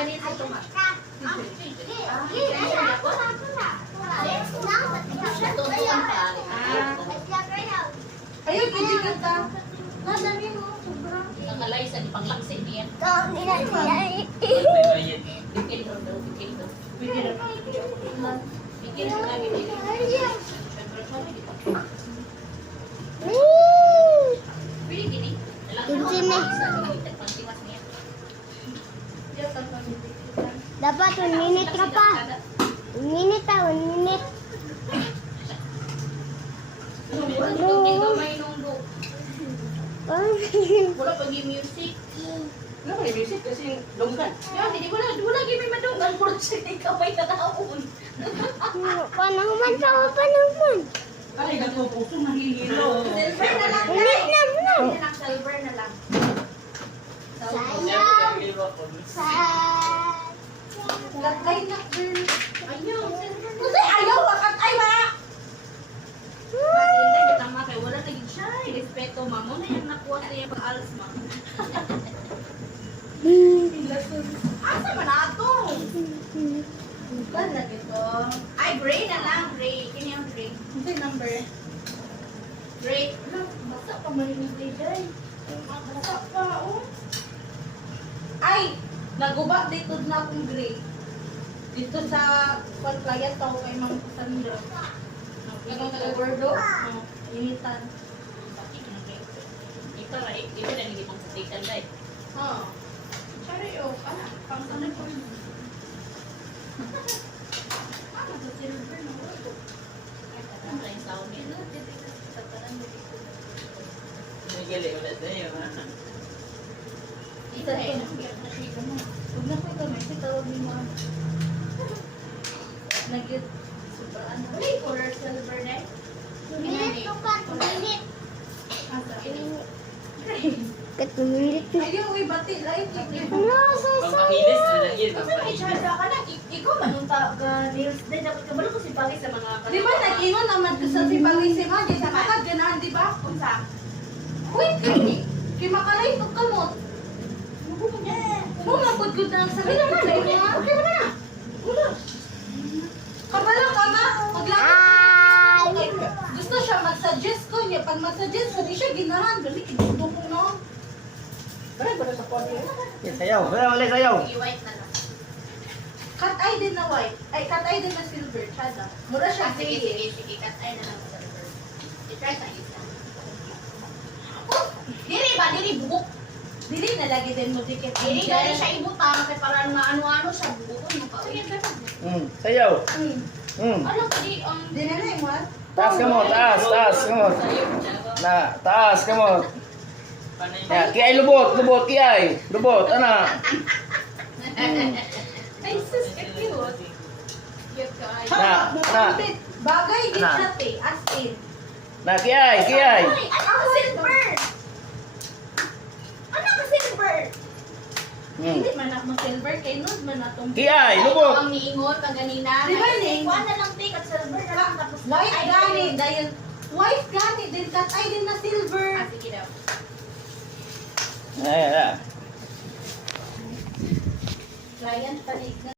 ganito ito nga. Ayun, hindi ka ta. Nadami mo, sobrang. Nakalay sa panglaksin niya. Bigil daw daw, bigil daw. Bigil daw lagi dito. Pwede gini. Dapat 1 minute ka pa. 1 minute ah, 1 minute. May nunggo. Wala pag music. Wala pa yung music kasi lunggan. Yan, hindi wala gimi madungan puro siya kay kamay na taon. Panahuman sa panahuman. Ay, nagpupuso, nahihilo. Silver na lang. Minute na mo. Silver na lang. Sayang. Lagay na, girl. Ayaw, silver na. Kasi ayaw, wakat ay ba? Hindi, tama kay wala naging siya. Respeto, mamo na yung nakuha sa iyo pag-alas, ma'am. Asa man ato? Bukan na dito. Ay, gray na lang, gray. Kini yung gray. Ito yung number. Gray. Ano, basta pa marinig day. Basta pa, oh. Ay, nagubak dito na akong gray. Dito sa pag-client ako kay Mang Sandra. Ganun taga gordo. Initan. Ito right, ito na hindi pang satikan dai. Oh. Sorry, oh. Ano? Pang sanay ko yun. Ano sa silver na gordo? Ano lang sound niya? Nagili ulit na yun. Ito eh. Huwag na po ito. May sitawag ni mga. Nag-get. Super ano. Wala yung color silver na eh. Minute ko pa, minute. Asa? Kat minute. Ayaw, uy, bati. Light. Ano sa Pampahilis na lang yun. Kasi may tsada ka na. Ikaw manunta ka nails din. Dapat ka balo ko si Pagi sa mga. Di ba nag-ingon naman ka sa sipagay si Maggie sa kakad ganahan, di ba? Unsa? Uy, kini. Kaya makalay ito ka mo. Muna po good na sa mga. Okay mo na. Muna. Kabala ka na. Maglakad. Gusto siya mag-suggest ko niya. Pag mag-suggest ko, di siya ginahan. Dali, kinundo ko na. Kaya ba na sa pwede? Sayaw, wala sayaw. I-white na lang. Cut eye din na white. Ay, cut eye din na silver. Tsada. Mura siya Ah, sige, gray. sige. Cut eye na lang sa silver. I-try sa isa. Diri ba? Diri buhok. Dili na lagi din mo dikit. Diri gali siya ibutang. Kaya parang ano-ano siya buhok. Sayaw. Ano pa di? Di na na yung what? Taas ka mo, taas ka mo. Na, taas ka mo. Ya, kiyay lubot, kiyay. Lubot, ana. Ay, sus, ka-cute. Cute ka ay. Na. Bagay din Na. siya te. As in. Na, kiyay. Ay, ano ka silver? Ano ka silver? Hindi man ako silver. Kay Nud man atong. Kiyay, Ito lubot. ang niingon pag ganina. Di ba, Ay, Ning? kuha na lang take at silver na lang tapos White ay, gani. Dahil white gani din. Cut eye din na silver. Ah, sige daw. Ayan, ayan. Client panig na.